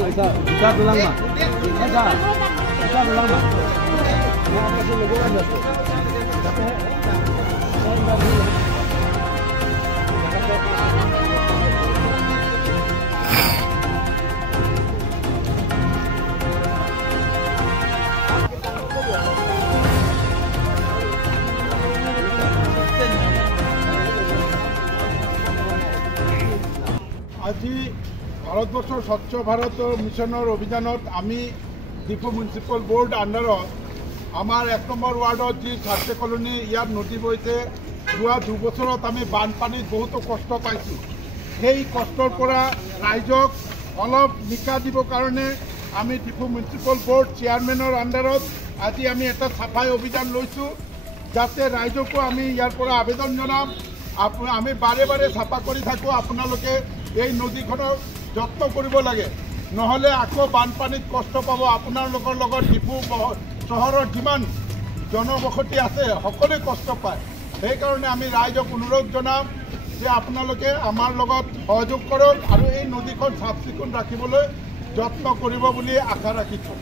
Isa lang ma. Isa lang ma. আজি ভাৰতবৰ্ষৰ স্বচ্ছ ভাৰত মিছনৰ অভিযানত আমি ডিফু মিউনিচিপল বোৰ্ড আণ্ডাৰত আমাৰ 1 নম্বৰ ৱাৰ্ডত যি ছাত্ৰী কলনী ইয়াত নদী বৈছে যোৱা 2 বছৰত আমি বানপানীত বহুতো কষ্ট পাইছোঁ। সেই কষ্টৰ পৰা ৰাইজক অলপ নিকা দিবৰ কাৰণে আমি ডিফু মিউনিচিপল বোৰ্ড চেয়াৰমেনৰ আণ্ডাৰত আজি আমি এটা চাফাই অভিযান লৈছোঁ, যাতে ৰাইজকো আমি ইয়াৰ পৰা আবেদন জনাম। আমি বাৰে বাৰে চাফা কৰি থাকোঁ, আপোনালোকে এই নদীখনৰ যত্ন কৰিব লাগে, নহ'লে আকৌ বানপানীত কষ্ট পাব। আপোনালোকৰ লগত ডিফু চহৰৰ যিমান জনবসতি আছে সকলোৱে কষ্ট পায়। সেইকাৰণে আমি ৰাইজক অনুৰোধ জনাম যে আপোনালোকে আমাৰ লগত সহযোগ কৰক আৰু এই নদীখন চাফ চিকুণ ৰাখিবলৈ যত্ন কৰিব বুলি আশা ৰাখিছোঁ।